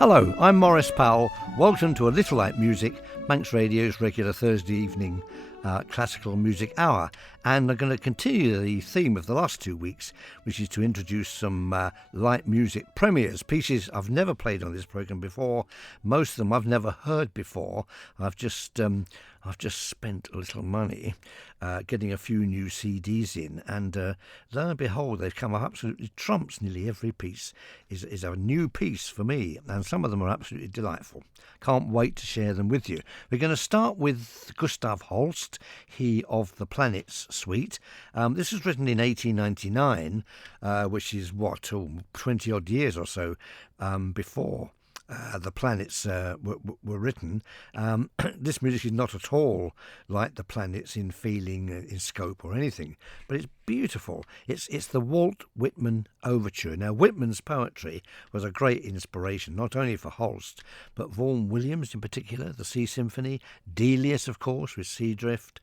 Hello, I'm Maurice Powell. Welcome to A Little Like Music, Manx Radio's regular Thursday evening classical music hour. And I'm going to continue the theme of the last 2 weeks, which is to introduce some light music premieres, pieces I've never played on this programme before. Most of them I've never heard before. I've just spent a little money getting a few new CDs in, and lo and behold, they've come up absolutely trumps. Nearly every piece is a new piece for me, and some of them are absolutely delightful. Can't wait to share them with you. We're going to start with Gustav Holst, he of the Planets Suite. This was written in 1899, which is 20 odd years or so before the planets were written. This music is not at all like the planets in feeling, in scope or anything, but it's beautiful. It's the Walt Whitman Overture. Now, Whitman's poetry was a great inspiration, not only for Holst, but Vaughan Williams in particular, the Sea Symphony, Delius, of course, with Seadrift.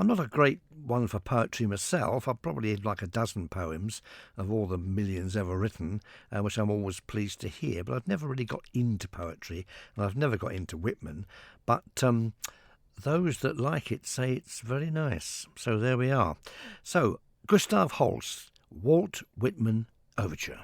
I'm not a great one for poetry myself. I've probably had like a dozen poems of all the millions ever written, which I'm always pleased to hear, but I've never really got into poetry, and I've never got into Whitman. But those that like it say it's very nice. So there we are. So, Gustav Holst, Walt Whitman Overture.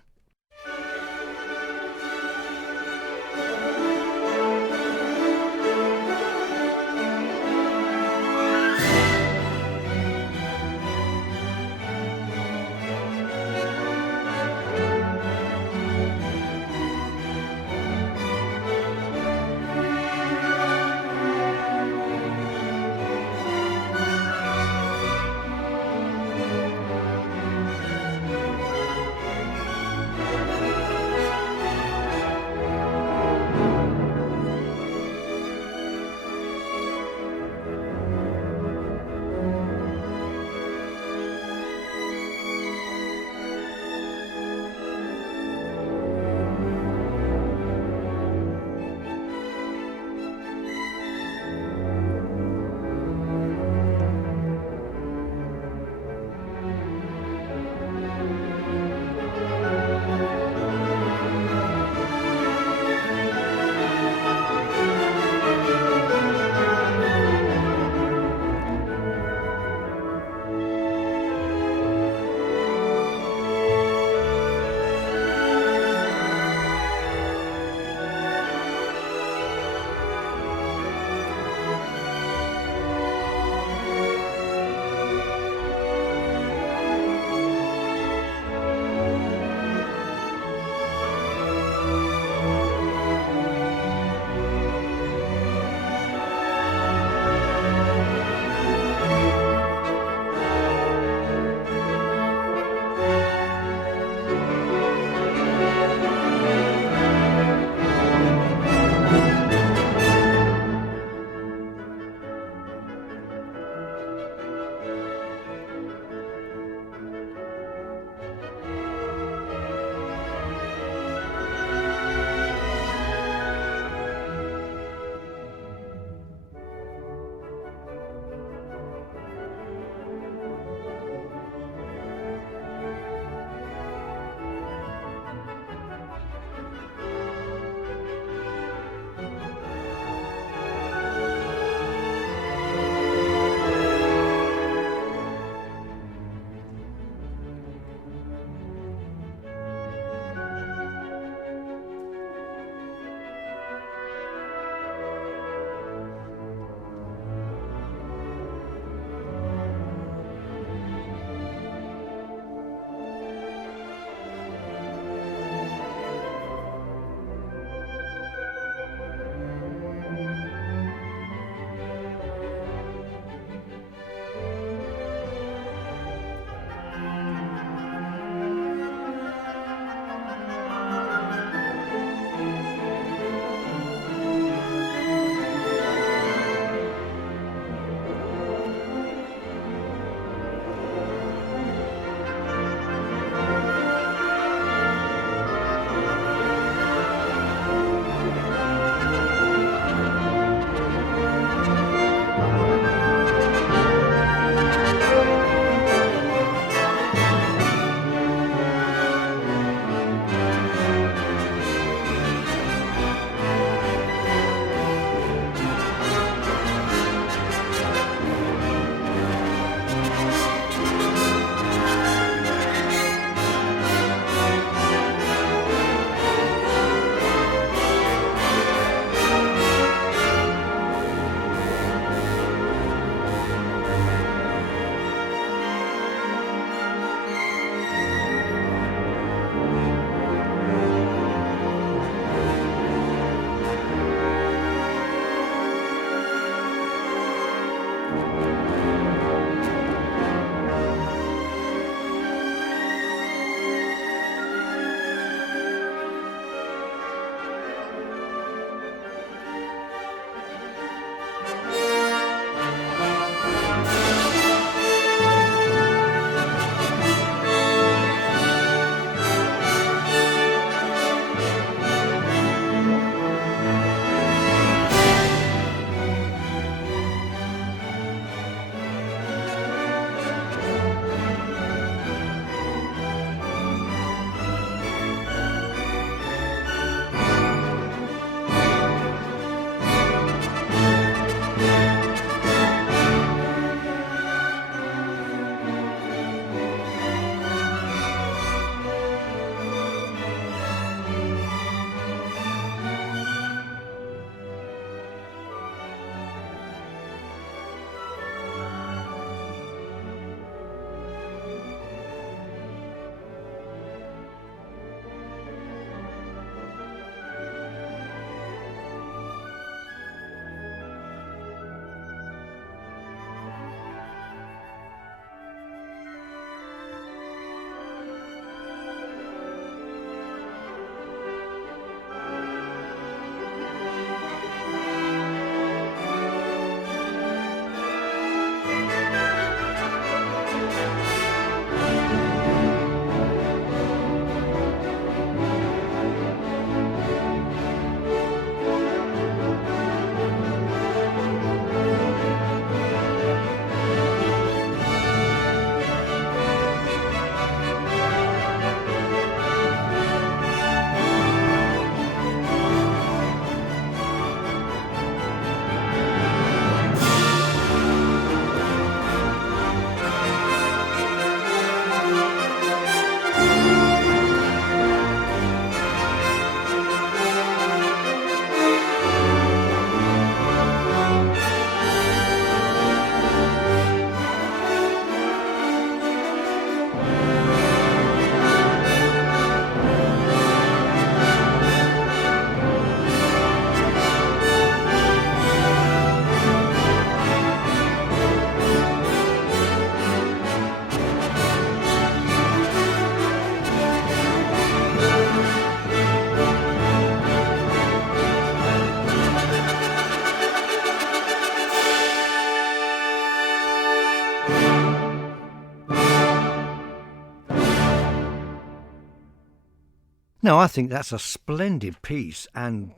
No, I think that's a splendid piece, and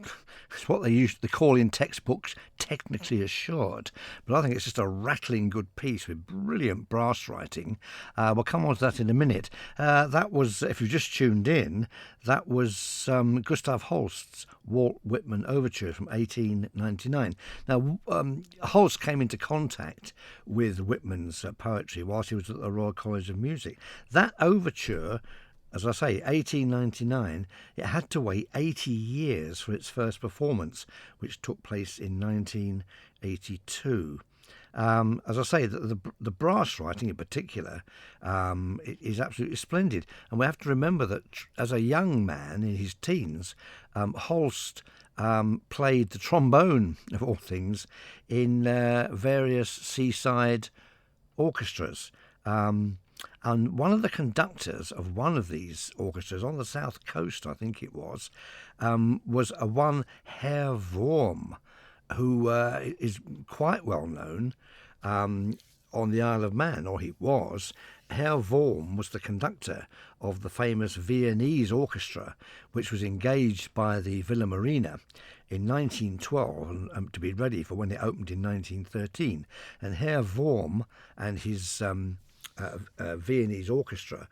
it's what they used to call in textbooks technically assured. But I think it's just a rattling good piece with brilliant brass writing. We'll come on to that in a minute. That was, if you just tuned in, that was Gustav Holst's Walt Whitman Overture from 1899. Now, Holst came into contact with Whitman's poetry whilst he was at the Royal College of Music. That overture, as I say, 1899, it had to wait 80 years for its first performance, which took place in 1982. As I say, the brass writing in particular is absolutely splendid. And we have to remember that as a young man in his teens, Holst played the trombone, of all things, in various seaside orchestras. And one of the conductors of one of these orchestras on the south coast, I think it was a one Herr Worm, who is quite well known on the Isle of Man, or he was. Herr Worm was the conductor of the famous Viennese orchestra, which was engaged by the Villa Marina in 1912 and to be ready for when it opened in 1913. And Herr Worm and his Viennese orchestra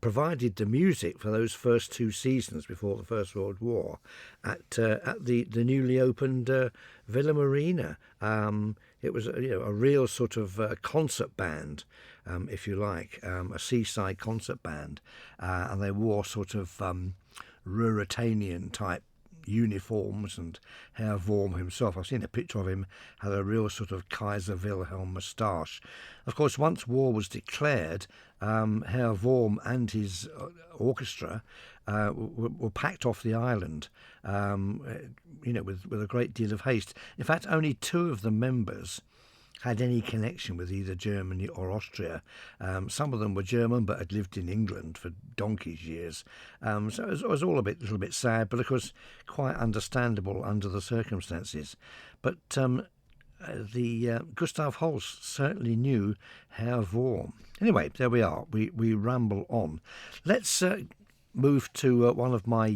provided the music for those first two seasons before the First World War at the newly opened Villa Marina. It was a real sort of concert band, if you like, a seaside concert band, and they wore sort of Ruritanian type uniforms, and Herr Worm himself, I've seen a picture of him, had a real sort of Kaiser Wilhelm moustache. Of course, once war was declared, Herr Worm and his orchestra were packed off the island, with a great deal of haste. In fact, only two of the members had any connection with either Germany or Austria. Some of them were German but had lived in England for donkey's years. So it was all a little bit sad, but of course quite understandable under the circumstances. But Gustav Holst certainly knew Herr Worm. Anyway, there we are. We ramble on. Let's move to one of my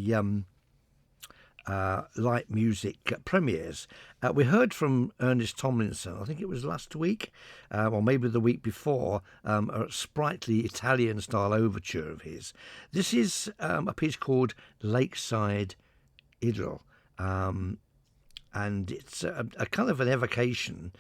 light music premieres. We heard from Ernest Tomlinson, I think it was last week, or maybe the week before, a sprightly Italian-style overture of his. This is a piece called Lakeside Idyll, and it's a kind of an evocation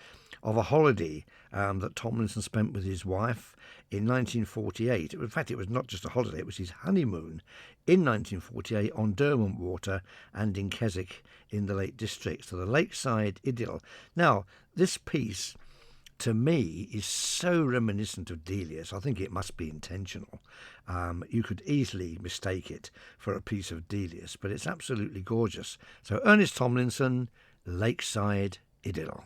of a holiday that Tomlinson spent with his wife in 1948. In fact, it was not just a holiday, it was his honeymoon in 1948 on Derwent Water and in Keswick in the Lake District. So the Lakeside Idyll. Now, this piece, to me, is so reminiscent of Delius. I think it must be intentional. You could easily mistake it for a piece of Delius, but it's absolutely gorgeous. So Ernest Tomlinson, Lakeside Idyll.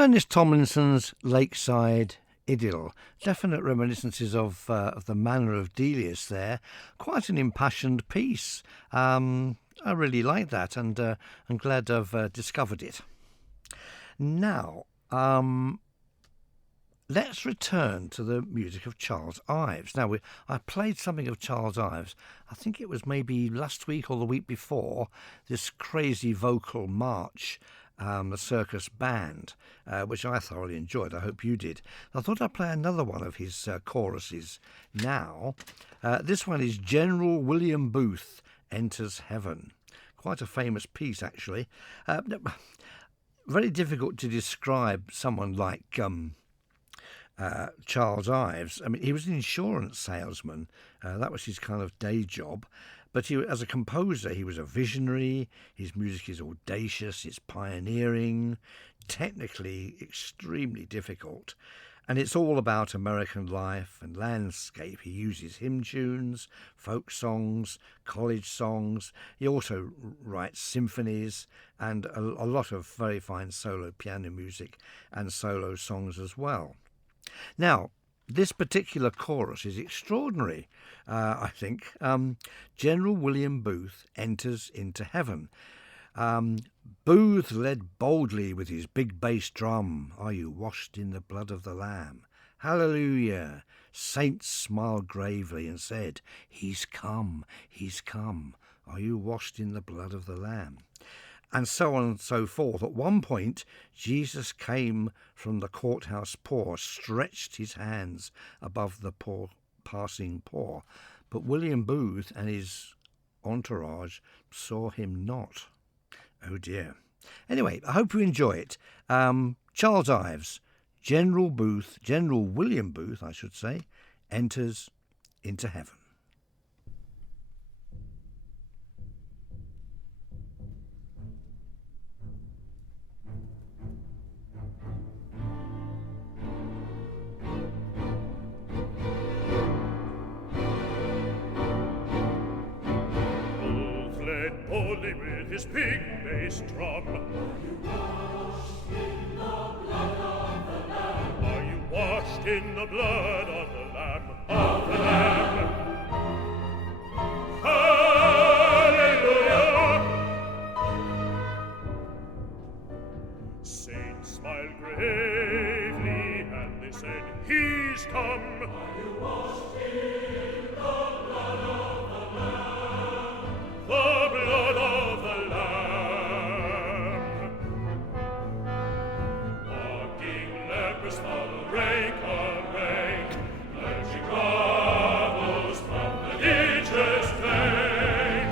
Ernest Tomlinson's Lakeside Idyll. Definite reminiscences of the manner of Delius there. Quite an impassioned piece. I really like that, and I'm glad I've discovered it. Now, let's return to the music of Charles Ives. Now, I played something of Charles Ives. I think it was maybe last week or the week before, this crazy vocal march, the Circus Band, which I thoroughly enjoyed. I hope you did. I thought I'd play another one of his choruses now. This one is General William Booth Enters Heaven. Quite a famous piece, actually. Very difficult to describe someone like Charles Ives. I mean, he was an insurance salesman. That was his kind of day job. But as a composer, he was a visionary. His music is audacious, it's pioneering, technically extremely difficult. And it's all about American life and landscape. He uses hymn tunes, folk songs, college songs. He also writes symphonies and a lot of very fine solo piano music and solo songs as well. Now, this particular chorus is extraordinary, I think. General William Booth enters into heaven. Booth led boldly with his big bass drum. Are you washed in the blood of the Lamb? Hallelujah! Saints smiled gravely and said, He's come, he's come. Are you washed in the blood of the Lamb? And so on and so forth. At one point, Jesus came from the courthouse poor, stretched his hands above the poor, passing poor. But William Booth and his entourage saw him not. Oh dear. Anyway, I hope you enjoy it. Charles Ives, General William Booth, I should say, enters into heaven. boldly with his big bass drum. Are you washed in the blood of the Lamb? Of the Lamb. Hallelujah! Saints smiled gravely and they said, He's come. Are you washed in the blood of the Lamb? The blood of the Lamb. Walking lepers follow rank on rank, lurching grovels from the ditches dank,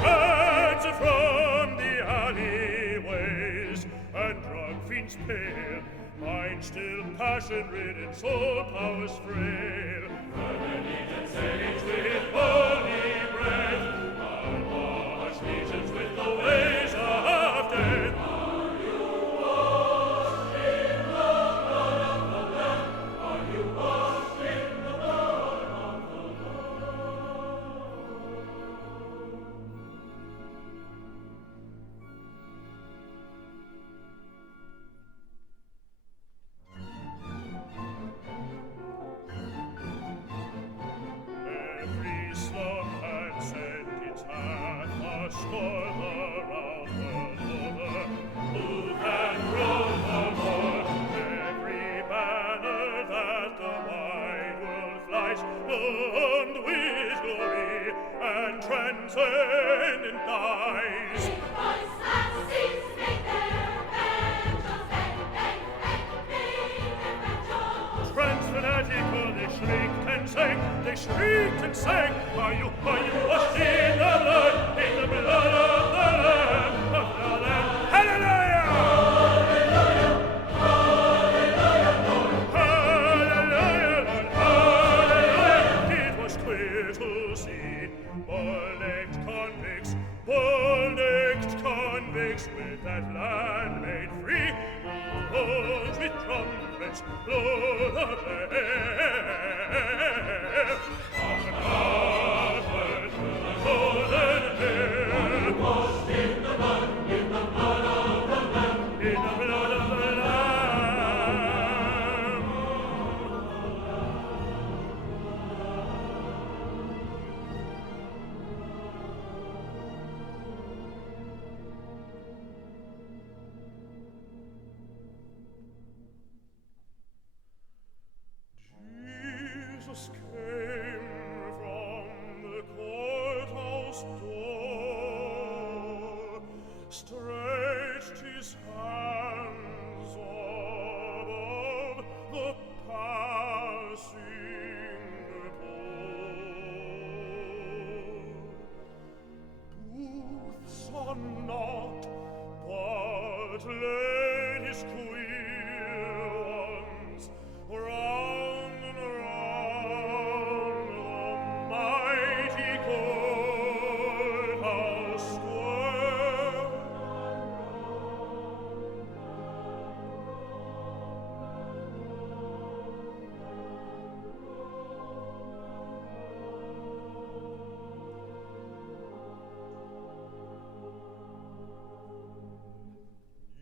drags from the alleyways, and drug fiends pale, mind still passion-ridden, soul powers frail. Further needed saints with holy breath, unwashed legions with the ways of death. Are you washed in the blood of the Lamb? Are you washed in the blood of the Every slum had sent its hand a storm around the world. Who can roll the more? Every banner that the wide world flies, loaded with glory and transcendent eyes. Voice that sees make their angels Transfanatical, they shrieked and sang, they shrieked and sang. Are you washed in the blood of the Lamb, of the Lamb? Hallelujah! Hallelujah! Hallelujah, Lord! Hallelujah, Lord! Hallelujah! It was clear to see bull-necked convicts with that land made free, bulls with trumpets blow the blare. Onward to the golden hair, washed in the blood of the Lamb, in the blood of the Lamb. Jesus came from the courthouse door, stretched his hands above the passing poor. Booths are not, but laid his queer ones round and round the mighty courthouse square.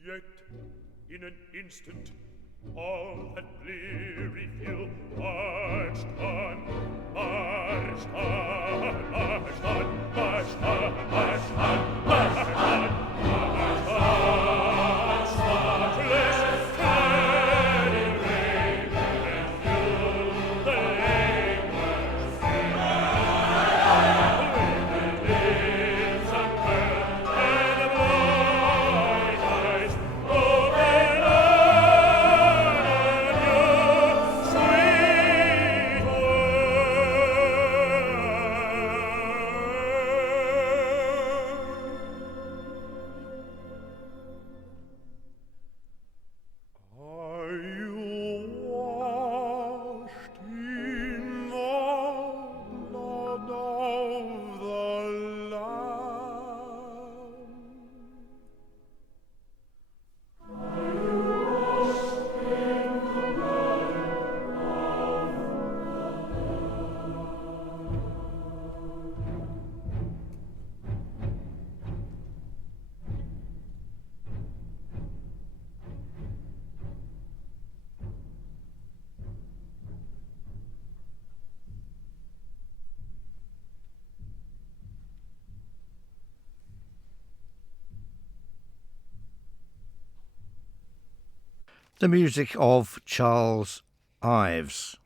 Yet, in an instant, all that bleary hill marched on, marched on, marched on, marched on, marched on, marched on, marched on, spotless, clad in raiment, and filled the laborers' with the lips unfurled and the blind eyes open. The music of Charles Ives.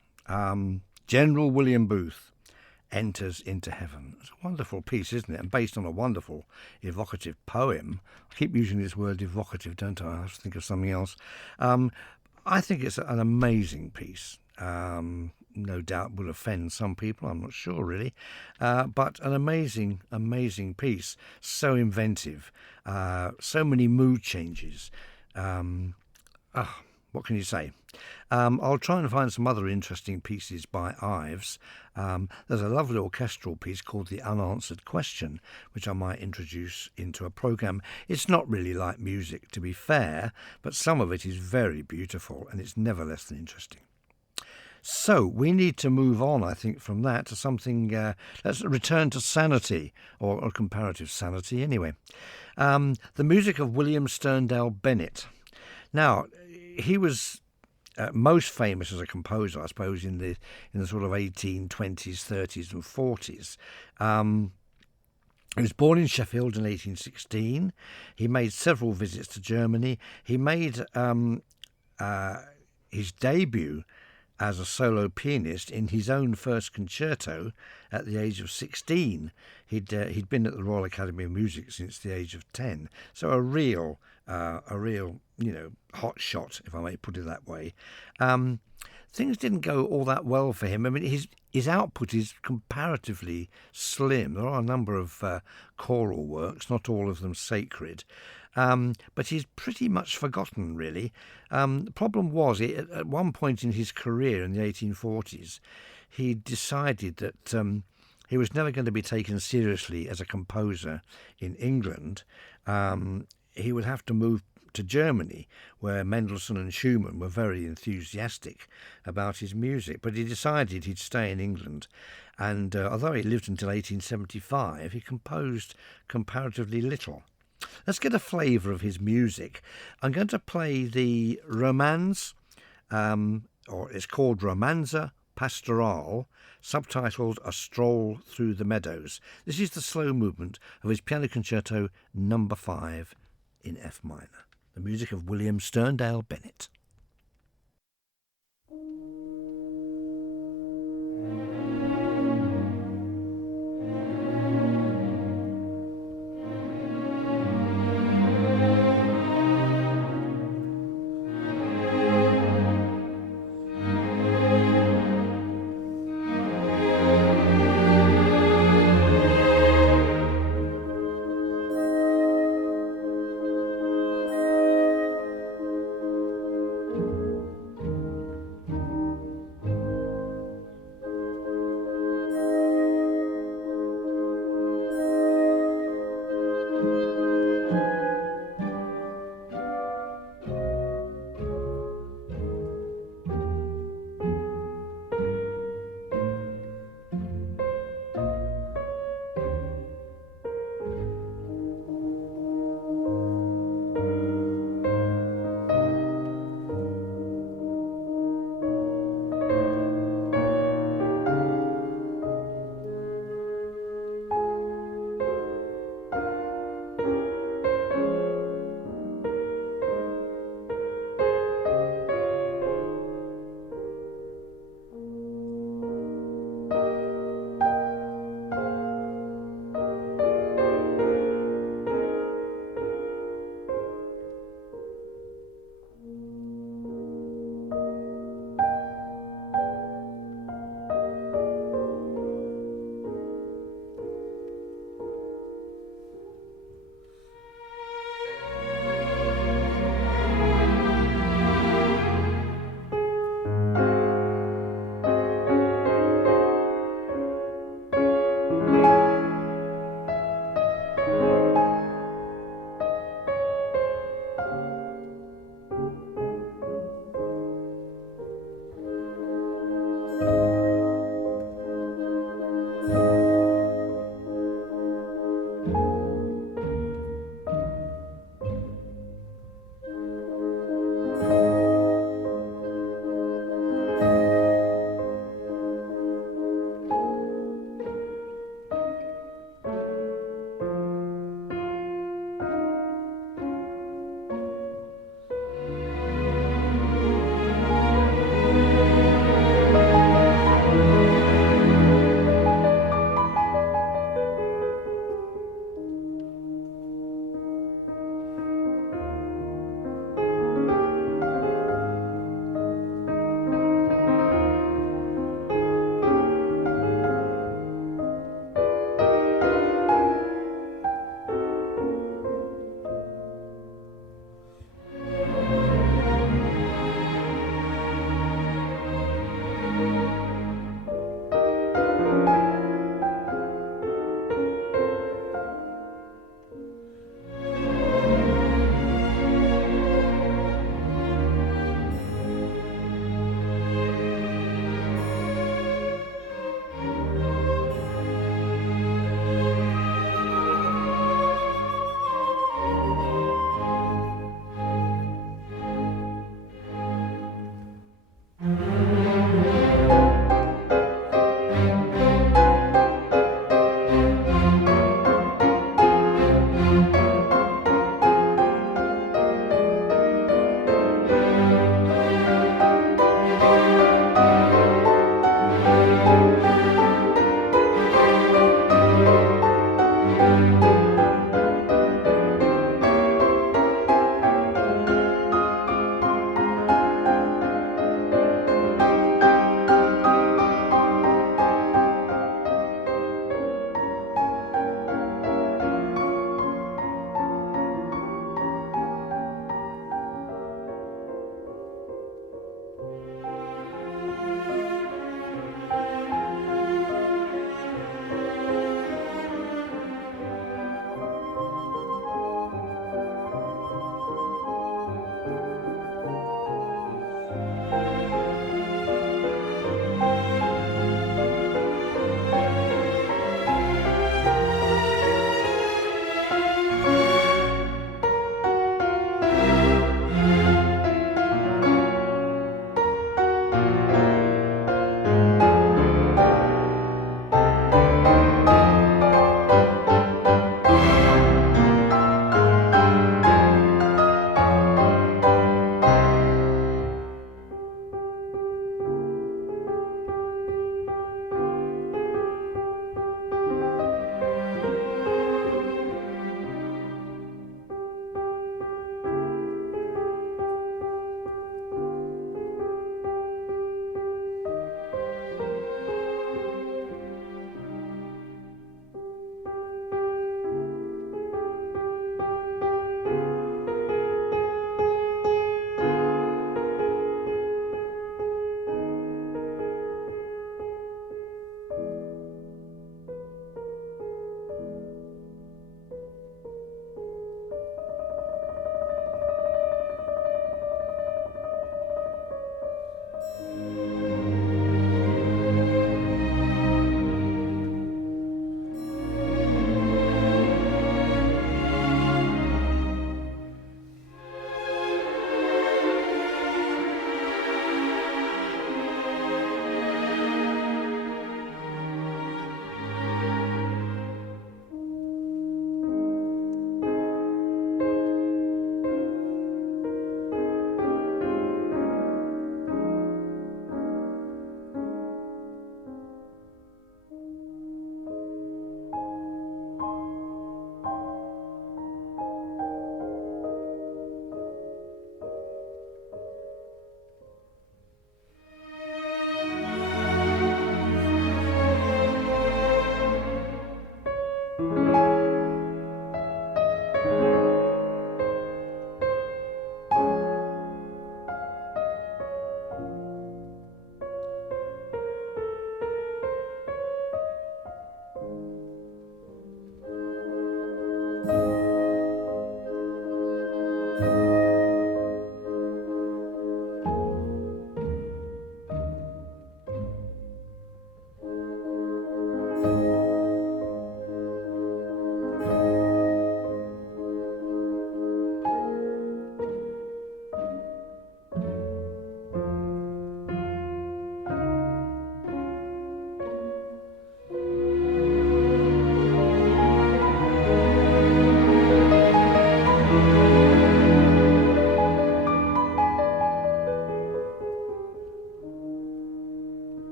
General William Booth enters into heaven. It's a wonderful piece, isn't it? And based on a wonderful, evocative poem. I keep using this word evocative, don't I? I have to think of something else. I think it's an amazing piece. No doubt will offend some people, I'm not sure really, but an amazing piece. So inventive, so many mood changes. What can you say? I'll try and find some other interesting pieces by Ives. There's a lovely orchestral piece called The Unanswered Question, which I might introduce into a programme. It's not really like music, to be fair, but some of it is very beautiful, and it's never less than interesting. So we need to move on, I think, from that to something, let's return to sanity, or comparative sanity anyway. The music of William Sterndale Bennett. Now, he was most famous as a composer, I suppose, in the sort of 1820s, 30s and 40s. He was born in Sheffield in 1816. He made several visits to Germany. He made his debut as a solo pianist in his own first concerto at the age of 16. He'd been at the Royal Academy of Music since the age of 10. So a real hot shot, if I may put it that way. Things didn't go all that well for him. I mean, his output is comparatively slim. There are a number of choral works, not all of them sacred. But he's pretty much forgotten, really. The problem was, at one point in his career in the 1840s, he decided that he was never going to be taken seriously as a composer in England. He would have to move to Germany, where Mendelssohn and Schumann were very enthusiastic about his music. But he decided he'd stay in England. And although he lived until 1875, he composed comparatively little. Let's get a flavour of his music. I'm going to play the Romanze, or it's called Romanza Pastorale, subtitled A Stroll Through the Meadows. This is the slow movement of his Piano Concerto No. 5 in F minor. The music of William Sterndale Bennett.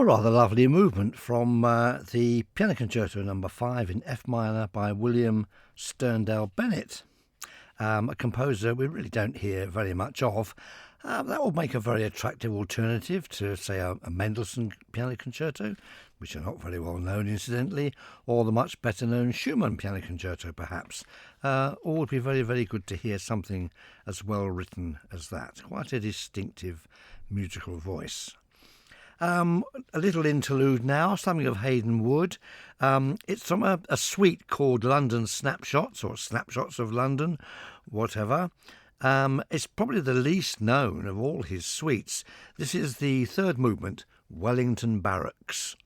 A rather lovely movement from the Piano Concerto No. 5 in F minor by William Sterndale Bennett, a composer we really don't hear very much of. That would make a very attractive alternative to, say, a Mendelssohn Piano Concerto, which are not very well known, incidentally, or the much better known Schumann Piano Concerto, perhaps. All would be very, very good to hear something as well written as that. Quite a distinctive musical voice. A little interlude now, something of Hayden Wood. It's from a suite called London Snapshots, or Snapshots of London, whatever. It's probably the least known of all his suites. This is the third movement, Wellington Barracks.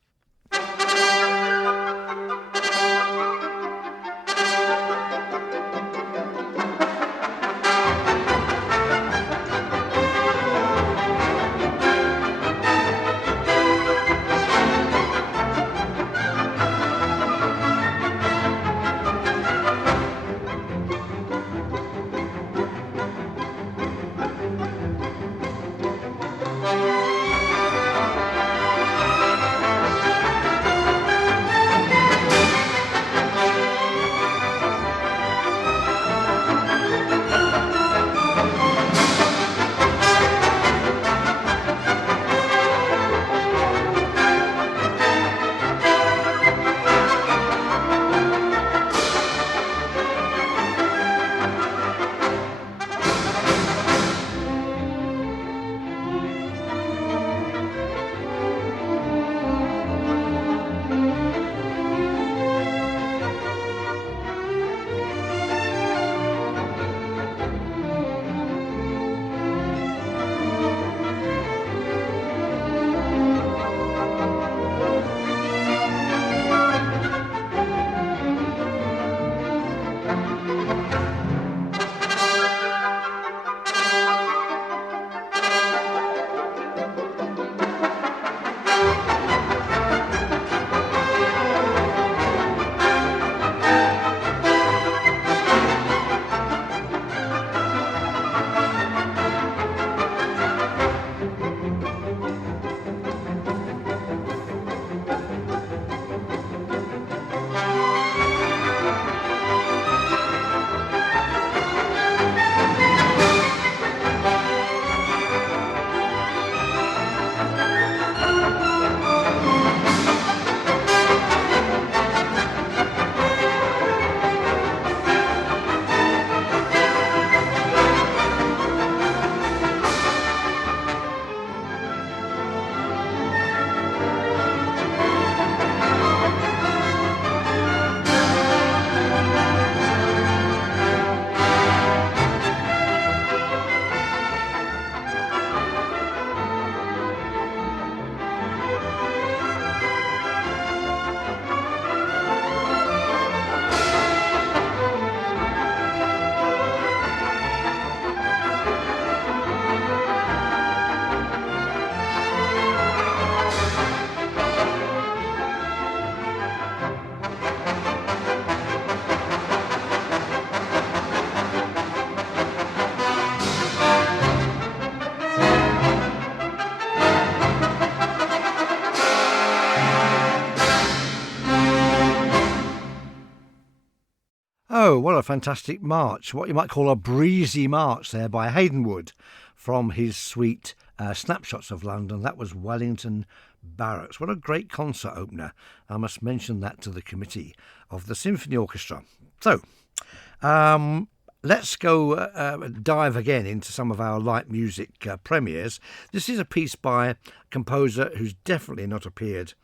Oh, what a fantastic march. What you might call a breezy march there by Hayden Wood from his suite Snapshots of London. That was Wellington Barracks. What a great concert opener. I must mention that to the committee of the Symphony Orchestra. So, let's go dive again into some of our light music premieres. This is a piece by a composer who's definitely not appeared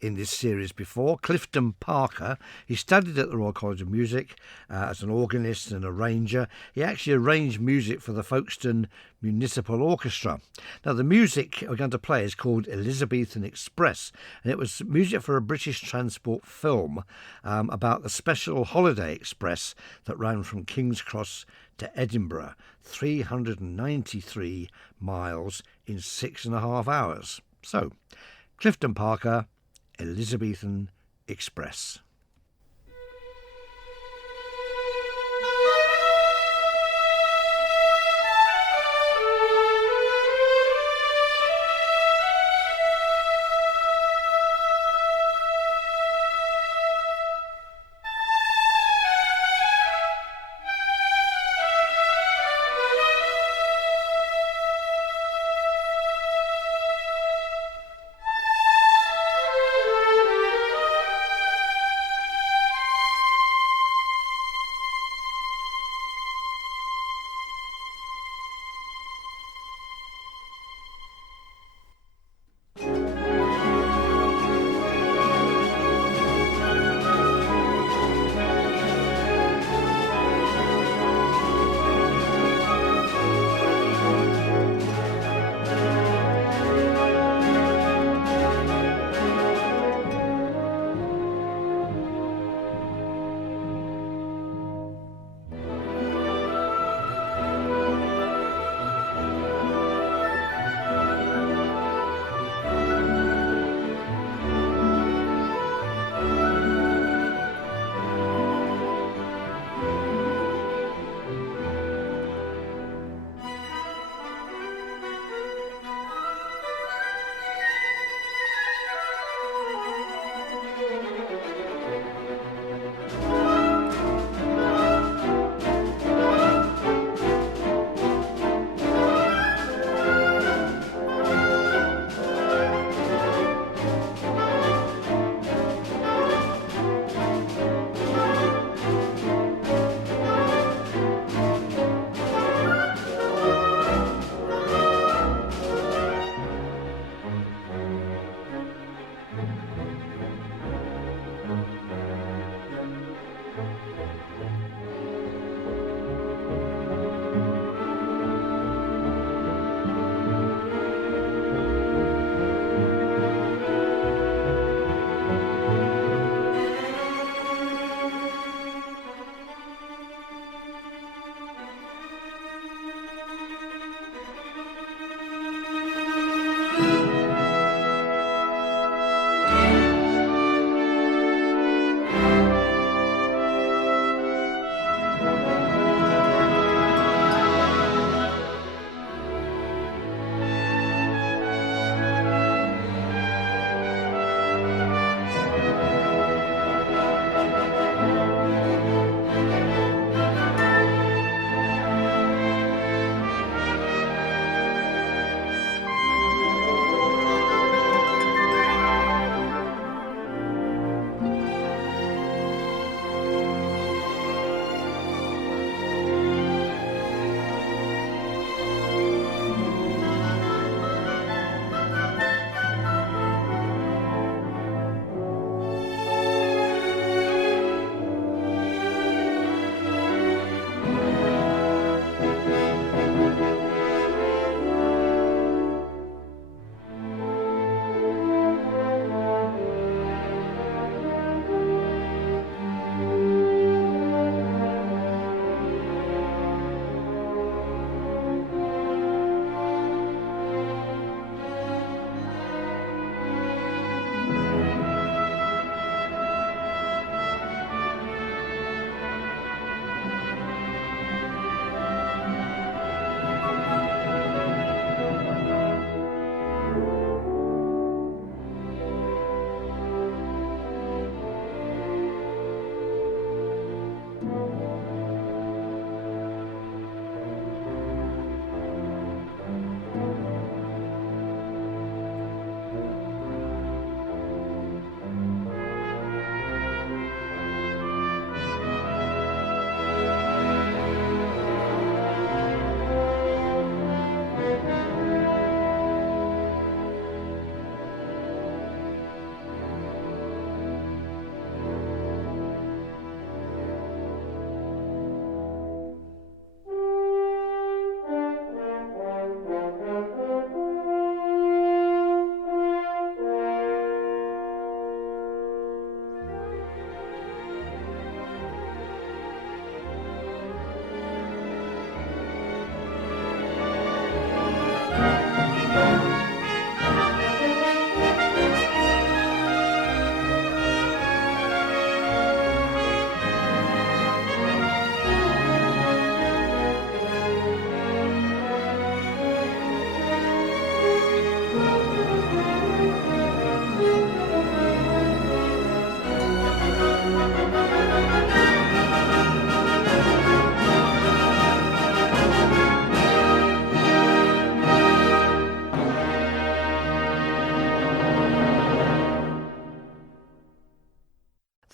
in this series before, Clifton Parker. He studied at the Royal College of Music as an organist and arranger. He actually arranged music for the Folkestone Municipal Orchestra. Now, the music we're going to play is called Elizabethan Express, and it was music for a British transport film about the special holiday express that ran from King's Cross to Edinburgh, 393 miles in 6.5 hours. So, Clifton Parker, Elizabethan Express.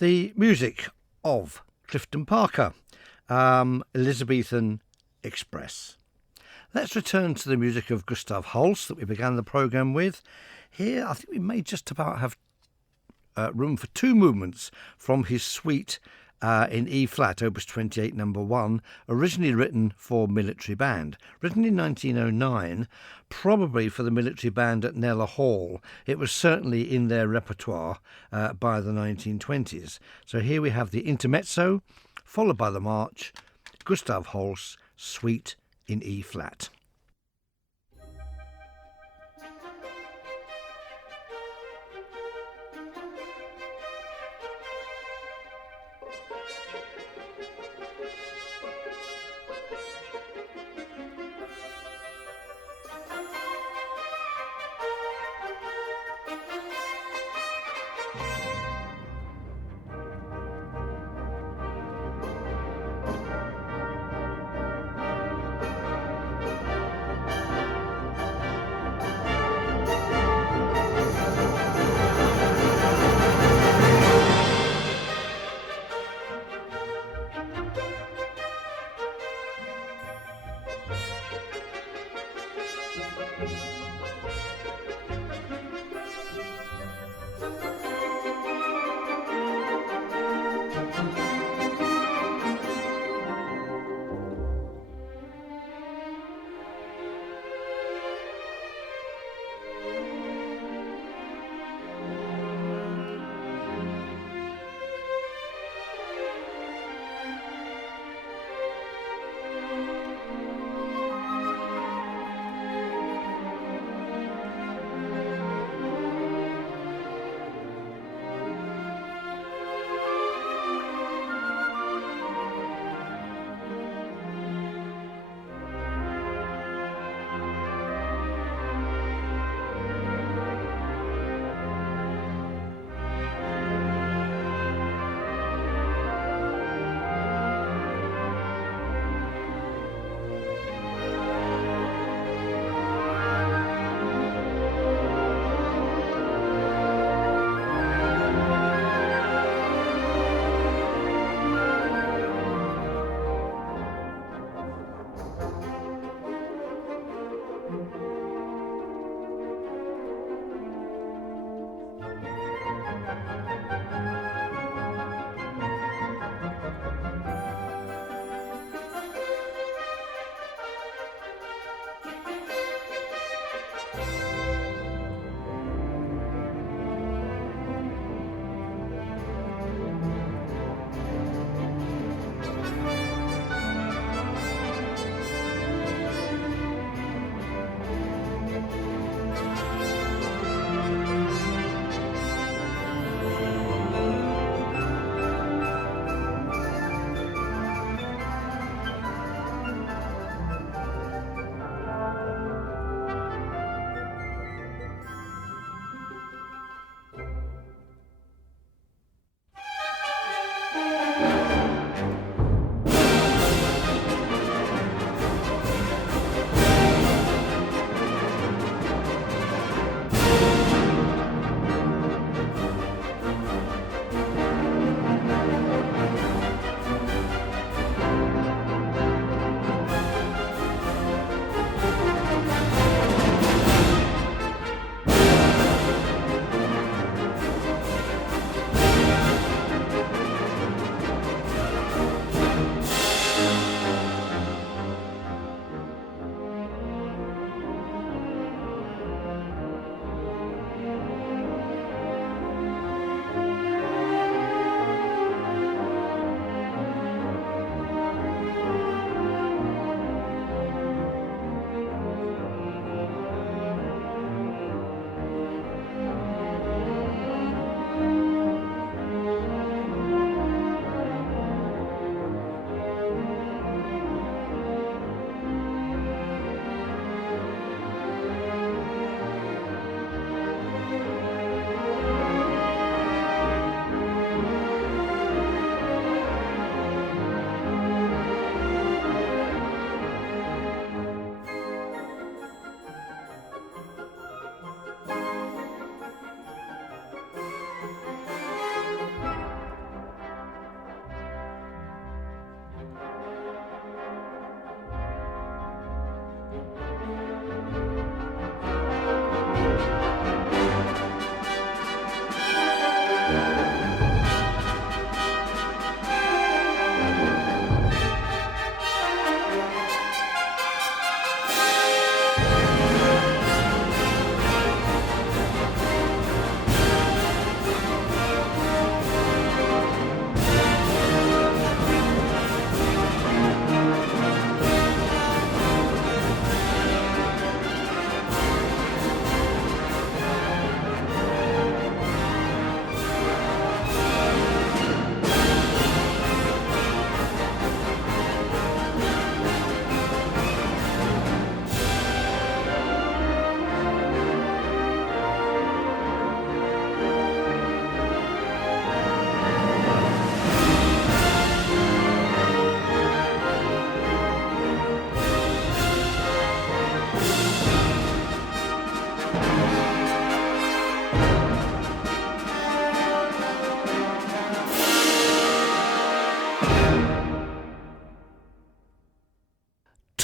The music of Clifton Parker, Elizabethan Express. Let's return to the music of Gustav Holst that we began the programme with. Here, I think we may just about have room for two movements from his suite in E-flat, Opus 28, number 1, originally written for military band. Written in 1909, probably for the military band at Kneller Hall. It was certainly in their repertoire by the 1920s. So here we have the intermezzo, followed by the march, Gustav Holst, Suite in E-flat.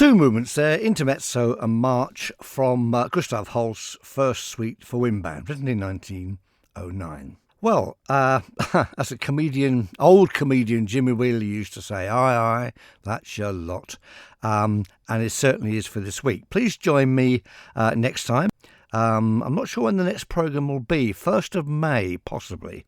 Two movements there, Intermezzo and March from Gustav Holst's first suite for wind band, written in 1909. Well, as a comedian, old comedian Jimmy Wheeler used to say, aye, aye, that's your lot. And it certainly is for this week. Please join me next time. I'm not sure when the next programme will be. 1st of May, possibly.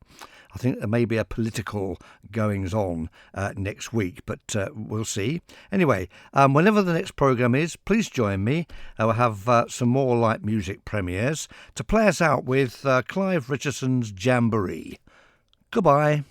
I think there may be a political goings-on next week, but we'll see. Anyway, whenever the next programme is, please join me. We'll have some more light music premieres to play us out with Clive Richardson's Jamboree. Goodbye.